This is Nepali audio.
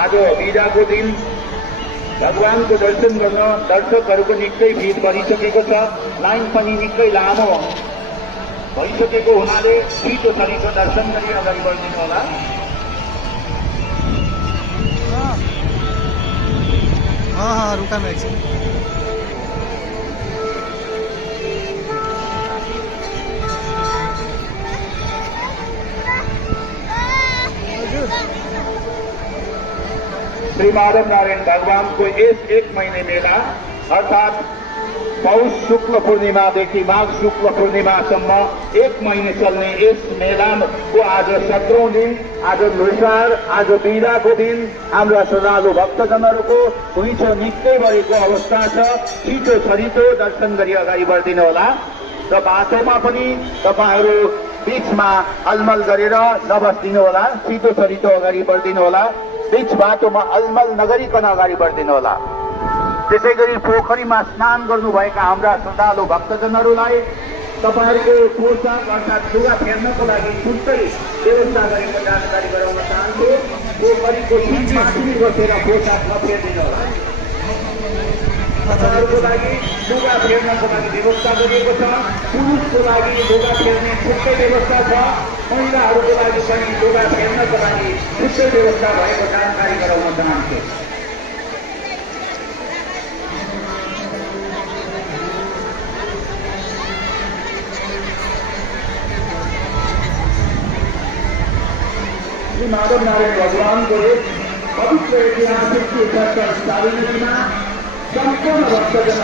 आज बिदाको दिन भगवानको दर्शन गर्न दर्शकहरूको निकै भिड बढिसकेको छ। लाइन पनि निकै लामो भइसकेको हुनाले छिटो छरिटो दर्शन गरी अगाडि बढिदिनु होला। रुका मैं एकछिन। श्री माधव नारायण भगवान को इस एक महीने मेला अर्थात पौष शुक्ल पूर्णिमादेखि माघ शुक्ल पूर्णिमासम्म एक महीने चल्ने इस मेलाको आज 17औं दिन, आज लोसार, आज बिदाको दिन हाम्रा श्रद्धालु भक्तजनहरूको घुइँचो निकै बढेको अवस्था छ। छिटो छरिटो दर्शन गरी अगाडि बढिदिनु होला र बाटोमा पनि तपाईहरू बीचमा अलमल गरेर नबस्दिनु होला। छिटो छरिटो अगाडि बढिदिनु होला। बीच बाटोमा अलमल नगरिकन अगाडि बढिदिनु होला। त्यसैगरी पोखरीमा स्नान गर्नुभएका हाम्रा श्रद्धालु भक्तजनहरूलाई तपाईहरूको पोसाक अर्थात् लुगा फेर्नको लागि छुट्टै व्यवस्था गरेको जानकारी गराउन चाहन्छु। पोखरीको माथि बसेर पोसाक नफेर्दिनु होला। तपाईँहरूको लागि लुगा फेर्नको लागि व्यवस्था गरिएको छ। पुरुषको लागि लुगा फेर्ने छुट्टै व्यवस्था छ। महिलाहरूको लागि पनि लुगा फेर्नको लागि छुट्टै व्यवस्था भएको जानकारी गराउन चाहन्छु। श्री माधव नारायण भगवान को पवित्र ऐतिहासिक तीर्थ स्थल संपूर्ण भक्तजन